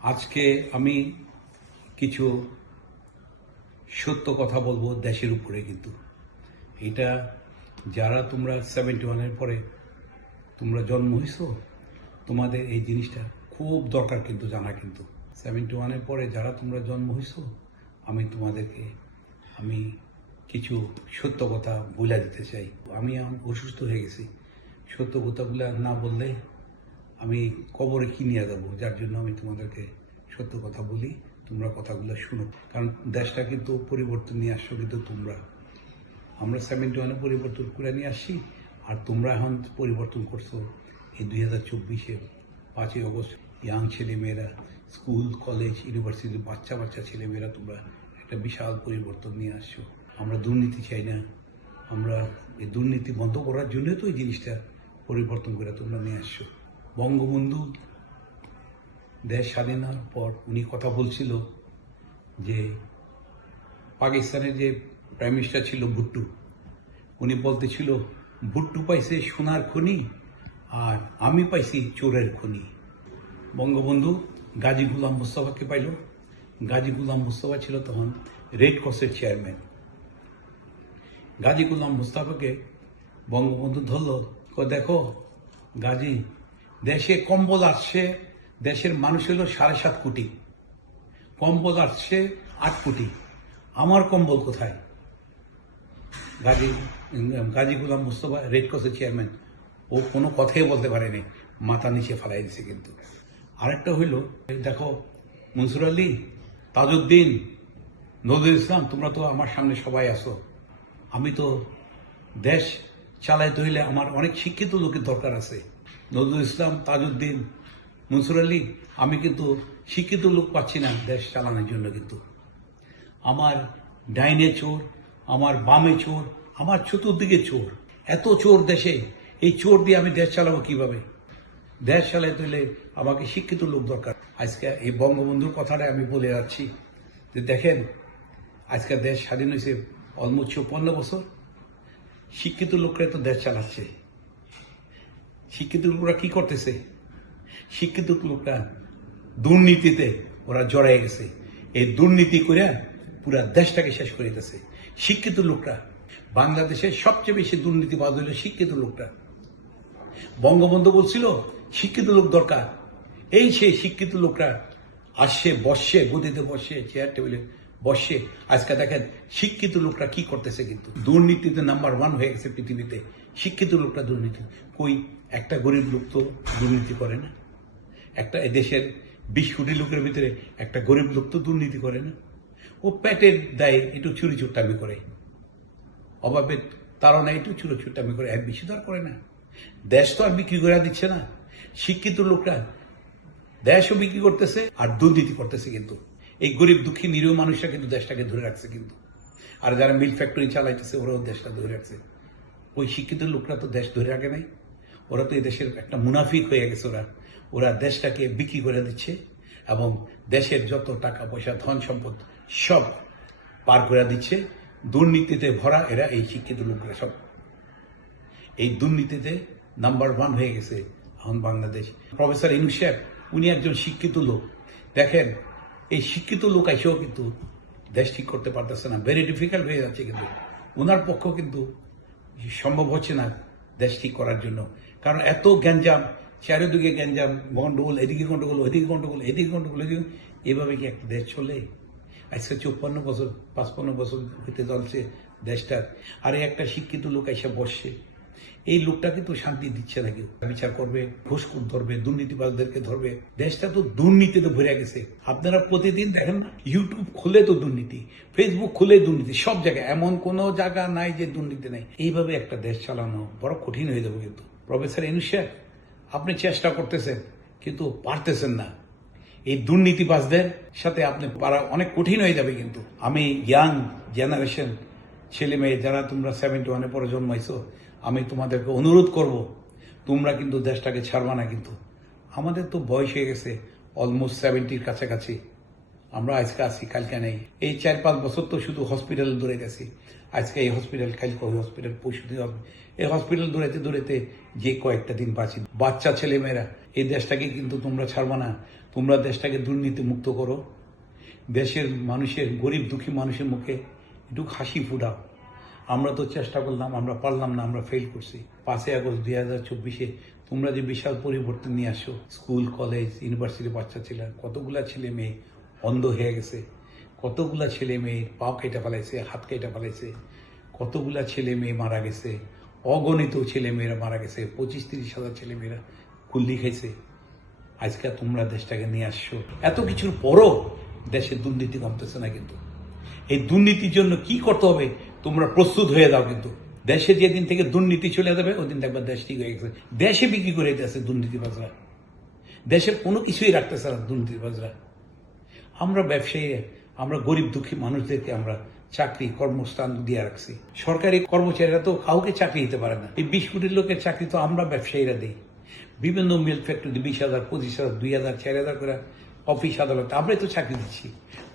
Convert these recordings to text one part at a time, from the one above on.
আজকে আমি কিছু সত্য কথা বলব দেশের উপরে কিন্তু। এটা যারা তোমরা সেভেন্টি ওয়ানের পরে তোমরা জন্ম হয়েছো তোমাদের এই জিনিসটা খুব দরকার কিন্তু, জানা কিন্তু। সেভেন্টি ওয়ানের পরে যারা তোমরা জন্ম হয়েছো আমি তোমাদেরকে, আমি কিছু সত্য কথা বলে দিতে চাই। আমি অসুস্থ হয়ে গেছি। সত্য কথাগুলো না বললে আমি কবরে কি নিয়ে যাব? যার জন্য আমি তোমাদেরকে সত্য কথা বলি, তোমরা কথাগুলো শুনো। কারণ দেশটা কিন্তু পরিবর্তন নিয়ে আসছো কিন্তু তোমরা। আমরা সেভেন্টি ওয়ানে পরিবর্তন করে নিয়ে আসছি, আর তোমরা এখন পরিবর্তন করছ এই দুই হাজার চব্বিশে, পাঁচই অগস্ট। ইয়াং ছেলেমেয়েরা, স্কুল, কলেজ ইউনিভার্সিটির বাচ্চা বাচ্চা ছেলেমেয়েরা, তোমরা একটা বিশাল পরিবর্তন নিয়ে আসছো। আমরা দুর্নীতি চাই না। আমরা এই দুর্নীতি বন্ধ করার জন্যই তো এই জিনিসটা পরিবর্তন করে তোমরা নিয়ে আসছো। বঙ্গবন্ধু দেশ স্বাধীন হওয়ার পর উনি কথা বলছিল যে পাকিস্তানের যে প্রাইম মিনিস্টার ছিল ভুট্টু, উনি বলতেছিল, ভুট্টু পাইছে সোনার খনি আর আমি পাইছি চোরের খনি। বঙ্গবন্ধু গাজী গুলাম মুস্তফাকে পাইল। গাজী গুলাম মুস্তফা ছিল তখন রেড ক্রসের চেয়ারম্যান গাজী গুলাম মুস্তাফাকে বঙ্গবন্ধু ধরল দেখো, গাজী দেশে কম্বল আসছে, দেশের মানুষ হলো সাড়ে সাত কোটি। কম্বল আসছে আট কোটি। আমার কম্বল কোথায়? গাজী গাজী গুলাম মুস্তফা রেড ক্রসের চেয়ারম্যান ও কোনো কথাই বলতে পারেনি। মাথা নিচে ফেলাই দিছে কিন্তু। আরেকটা হইল দেখো, মনসুর আলী, তাজউদ্দিন, নজরুল ইসলাম, তোমরা তো আমার সামনে সবাই আসো আমি তো দেশ চালাইতে হইলে আমার অনেক শিক্ষিত লোকের দরকার আছে। নজরুল ইসলাম তাজউদ্দিন, মনসুর আলী, আমি কিন্তু শিক্ষিত লোক পাচ্ছি না দেশ চালানোর জন্য কিন্তু। আমার ডাইনে চোর, আমার বামে চোর, আমার চতুর্দিকে চোর। এত চোর দেশে, এই চোর দিয়ে আমি দেশ চালাবো কীভাবে? দেশ চালাই হলে আমাকে শিক্ষিত লোক দরকার। আজকে এই বঙ্গবন্ধুর কথাটা আমি বলে যাচ্ছি যে দেখেন, আজকে দেশ স্বাধীন হয়েছে অলমোস্ট চৌপন্ন বছর। শিক্ষিত লোকরা তো দেশ চালাচ্ছে। শিক্ষিত লোকরা কি করতেছে? শিক্ষিত লোকরা দুর্নীতিতে ওরা জড়াই গেছে। এই দুর্নীতি করে পুরা দেশটাকে শেষ করে দিতেছে। শিক্ষিত লোকরা বাংলাদেশের সবচেয়ে বেশি দুর্নীতিবাদ হলো শিক্ষিত লোকরা। বঙ্গবন্ধু বলছিল, শিক্ষিত লোক দরকার। এই সে শিক্ষিত লোকরা আসছে, বসছে, গদিতে বসছে চেয়ার টেবিলে বসে। আজকে দেখেন, শিক্ষিত লোকরা কি করতেছে কিন্তু? দুর্নীতিতে নাম্বার ওয়ান হয়ে গেছে পৃথিবীতে। শিক্ষিত লোকরা দুর্নীতি। কই? একটা গরিব লোক তো দুর্নীতি করে না। একটা দেশের বিশ কোটি লোকের ভিতরে একটা গরিব লোক তো দুর্নীতি করে না। ও প্যাটের দায়ে একটু চুরি চুট্টামি করে। অভাবে তারা না একটু চুরি চুট্টামি করে, এক বেশি আর করে না। দেশ তো আর বিক্রি করে দিচ্ছে না। শিক্ষিত লোকরা দেশও বিক্রি করতেছে আর দুর্নীতি করতেছে কিন্তু। এই গরিব দুঃখী নিরীহ মানুষরা কিন্তু দেশটাকে ধরে রাখছে কিন্তু। আর যারা মিল ফ্যাক্টরি চালাইতেছে, ওরাও দেশটা ধরে রাখছে। ওই শিক্ষিত লোকরা তো দেশ ধরে রাখে নাই। ওরা তো এই দেশের একটা মুনাফিক হয়ে গেছে ওরা। ওরা দেশটাকে বিক্রি করে দিচ্ছে এবং দেশের যত টাকা পয়সা, ধন সম্পদ সব পার করে দিচ্ছে। দুর্নীতিতে ভরা এরা এই শিক্ষিত লোকরা সব। এই দুর্নীতিতে নাম্বার ওয়ান হয়ে গেছে এখন বাংলাদেশ। প্রফেসর ইনুশেফ উনি একজন শিক্ষিত লোক। দেখেন এই শিক্ষিত লোক এসেও কিন্তু দেশ ঠিক করতে পারতেছে না। ভেরি ডিফিকাল্ট হয়ে যাচ্ছে কিন্তু। ওনার পক্ষ কিন্তু সম্ভব হচ্ছে না দেশ ঠিক করার জন্য। কারণ এত গ্যাঞ্জাম, চারিদিকে গ্যাঞ্জাম, গন্ডগোল, এদিকে গন্ডগোল ওইদিকে গন্ডগোল, এদিকে গন্ডগোল এদিকে এভাবে কি একটা দেশ চলে? আজকে চৌপ্পান্ন বছর, পাঁচপান্ন বছর হইতে চলছে দেশটার। আর একটা শিক্ষিত লোক এসে বসছে। এই লোকটা কিন্তু শান্তি দিচ্ছে না কেউ। বিচার করবে, ঘুষখোর ধরবে, দুর্নীতিবাজদেরকে ধরবে। দেশটা তো দুর্নীতিতে ভরে গেছে। আপনারা প্রতিদিন দেখেন ইউটিউব খুলে তো দুর্নীতি ফেসবুক খুলে দুর্নীতি, সব জায়গায়। এমন কোনো জায়গা নাই যে দুর্নীতি নাই। এইভাবে একটা দেশ চালানো বড় কঠিন হয়ে যাবে কিন্তু। প্রফেসর ইনুশিয়া আপনি চেষ্টা করতেছেন, কিন্তু পারতেছেন না। এই দুর্নীতিবাজদের সাথে আপনি পারা অনেক কঠিন হয়ে যাবে কিন্তু। আমি ইয়াং জেনারেশন ছেলে মেয়ে যারা তোমরা সেভেন্টি ওয়ানে পরে জন্মাইছো আমি তোমাদেরকে অনুরোধ করব, তোমরা কিন্তু দেশটাকে ছাড়বা না কিন্তু। আমাদের তো বয়স হয়ে গেছে অলমোস্ট সেভেন্টির কাছাকাছি। আমরা আজকে আছি, কালকে নেই। এই চার পাঁচ বছর তো শুধু হসপিটাল দৌড়ে গেছি। আজকে এই হসপিটাল কালকে ওই হসপিটাল পরশু দিন হবে। এই হসপিটাল দৌড়াইতে দৌড়াইতে যে কয়েকটা দিন বাঁচি। বাচ্চা ছেলে মেয়েরা এই দেশটাকে কিন্তু তোমরা ছাড়বা না। তোমরা দেশটাকে দুর্নীতি মুক্ত করো। দেশের মানুষের, গরিব দুঃখী মানুষের মুখে একটু হাসি ফুটাও। আমরা তো চেষ্টা করলাম, আমরা পারলাম না, আমরা ফেল করছি। পাঁচই আগস্ট দুই হাজার চব্বিশে তোমরা যে বিশাল পরিবর্তন নিয়ে আসো স্কুল কলেজ ইউনিভার্সিটির বাচ্চা ছেলে, কতগুলা ছেলে মেয়ে অন্ধ হয়ে গেছে, কতগুলা ছেলে মেয়ে পাও কেটে ফেলাইছে, হাত কেটে ফেলাইছে, কতগুলা ছেলে মেয়ে মারা গেছে, অগণিত ছেলে মেয়েরা মারা গেছে, পঁচিশ তিরিশ হাজার ছেলে মেয়েরা কুল্লি খাইছে। আজকে তোমরা দেশটাকে নিয়ে আসছো। এত কিছুর পরও দেশে দুর্নীতি কমতেছে না কিন্তু। এই দুর্নীতির জন্য কি করতে হবে? তোমরা প্রস্তুত হয়ে যাও কিন্তু। দেশে যেদিন থেকে দুর্নীতি চলে যাবে, ওই দিন দেখবা দেশ ঠিক হয়ে গেছে। দেশে বিক্রি করে দিতেছে দুর্নীতিবাজরা। দেশের কোনো কিছুই রাখতেছে না দুর্নীতিবাজরা। আমরা ব্যবসায়ী, আমরা গরিব দুঃখী মানুষদেরকে আমরা চাকরি, কর্মস্থান দিয়ে রাখছি। সরকারি কর্মচারীরা তো কাউকে চাকরি দিতে পারে না। এই বিশ কোটি লোকের চাকরি তো আমরা ব্যবসায়ীরা দিই। বিভিন্ন মিল ফ্যাক্টরি বিশ হাজার, পঁচিশ হাজার, দুই হাজার, চার হাজার করে অফিস, আদালত, আমরাই তো চাকরি দিচ্ছি।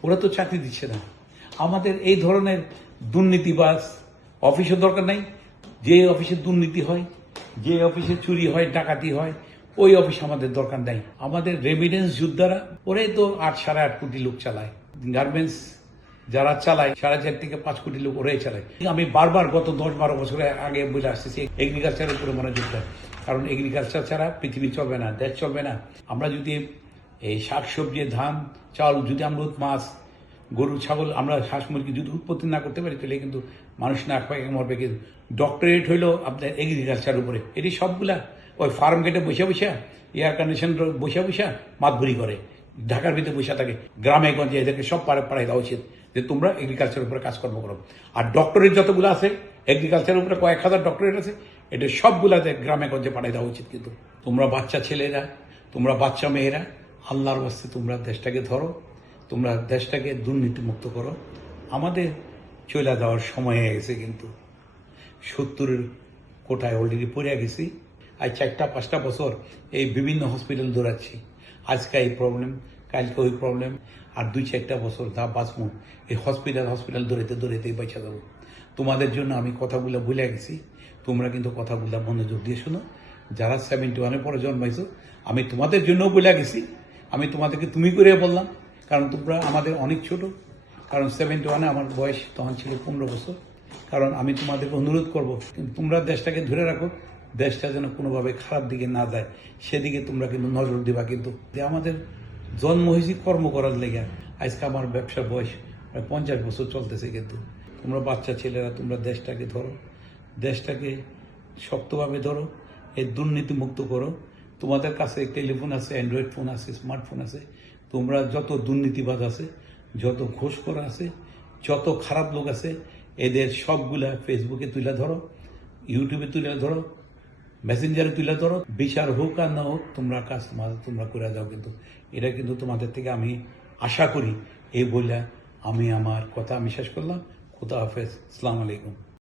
ওরা তো চাকরি দিচ্ছে না। আমাদের এই ধরনের দুর্নীতিবাজ অফিসের দরকার নাই। যে অফিসে দুর্নীতি হয়, যে অফিসে চুরি হয়, ডাকাতি হয়, ওই অফিস আমাদের দরকার নাই। আমাদের রেমিডেন্স যোদ্ধারা, ওরাই তো আট সাড়ে আট কোটি লোক চালায়। গার্মেন্টস যারা চালায়, সাড়ে চার থেকে পাঁচ কোটি লোক ওরাই চালায়। আমি বারবার গত দশ বারো বছরে আগে বলে আসতেছি এগ্রিকালচারের উপরে মনোযোগ দেয় কারণ এগ্রিকালচার ছাড়া পৃথিবী চলবে না, দেশ চলবে না। আমরা যদি এই শাকসবজি, ধান, চাল, যদি আমরা মাছ গরু, ছাগল আমরা হাঁস মুরগি যদি উৎপত্তি না করতে পারি, তাহলে কিন্তু মানুষ না পায় মরবে কিন্তু ডক্টরেট হইল আপনার এগ্রিকালচার উপরে। এটি সবগুলা ওই ফার্ম গেটে বসে বসে এয়ার কন্ডিশন বসে বসে মাতভুরি করে। ঢাকার ভিতরে বসে থাকে, গ্রামে, গঞ্জে, এদেরকে সব পাড়ে পাড়াই দেওয়া উচিত যে তোমরা এগ্রিকালচার উপরে কাজকর্ম করো। আর ডক্টরেট যতগুলো আছে এগ্রিকালচারের উপরে কয়েক হাজার ডক্টরেট আছে, এটা সবগুলাতে গ্রামে, গঞ্জে পাঠাই দেওয়া উচিত কিন্তু। তোমরা বাচ্চা ছেলেরা, তোমরা বাচ্চা মেয়েরা, আল্লাহর বাস্তে তোমরা দেশটাকে ধরো তোমরা দেশটাকে দুর্নীতিমুক্ত করো। আমাদের চলে যাওয়ার সময় হয়ে গেছে কিন্তু। সত্তরের কোটায় অলরেডি পড়ে গেছি। আর চারটা, পাঁচটা বছর এই বিভিন্ন হসপিটাল দৌড়াচ্ছি। আজকে এই প্রবলেম কালকে ওই প্রবলেম আর দুই, চারটা বছর দা বাঁচমু এই হসপিটাল হসপিটাল দৌড়াইতে, দৌড়াইতেই বেঁচে যাব। তোমাদের জন্য আমি কথাগুলো ভুলে গেছি। তোমরা কিন্তু কথাগুলো মনোযোগ দিয়ে শোনো। যারা সেভেন্টি ওয়ানের পরে জন্মাইছো, আমি তোমাদের জন্যও বলে গেছি। আমি তোমাদেরকে তুমি করে বললাম। কারণ তোমরা আমাদের অনেক ছোট। কারণ সেভেন্টি ওয়ানে আমার বয়স তখন ছিল পনেরো বছর। কারণ আমি তোমাদেরকে অনুরোধ করব তোমরা দেশটাকে ধরে রাখো, দেশটা যেন কোনোভাবে খারাপ দিকে না যায়। সেদিকে তোমরা কিন্তু নজর দিবা কিন্তু। যে আমাদের জন্ম হয়েছি কর্ম করার লেগে। আজকে আমার ব্যবসার বয়স প্রায় পঞ্চাশ বছর চলতেছে কিন্তু। তোমরা বাচ্চা ছেলেরা, তোমরা দেশটাকে ধরো। দেশটাকে শক্তভাবে ধরো। এই দুর্নীতি মুক্ত করো। তোমাদের কাছে টেলিফোন আছে, অ্যান্ড্রয়েড ফোন আছে, স্মার্টফোন আছে। তোমরা যত দুর্নীতিবাজ আছে, যত ঘোষ করা আছে, যত খারাপ লোক আছে, এদের সবগুলা ফেসবুকে তুলে ধরো, ইউটিউবে তুলে ধরো, মেসেঞ্জারে তুলে ধরো, বিচার হোক আর না হোক, তোমরা কাজ তোমরা করে যাও কিন্তু। এটা কিন্তু তোমাদের থেকে আমি আশা করি। এই বলে আমি আমার কথা আমি শেষ করলাম। খুদা হাফেজ। আসসালামু আলাইকুম।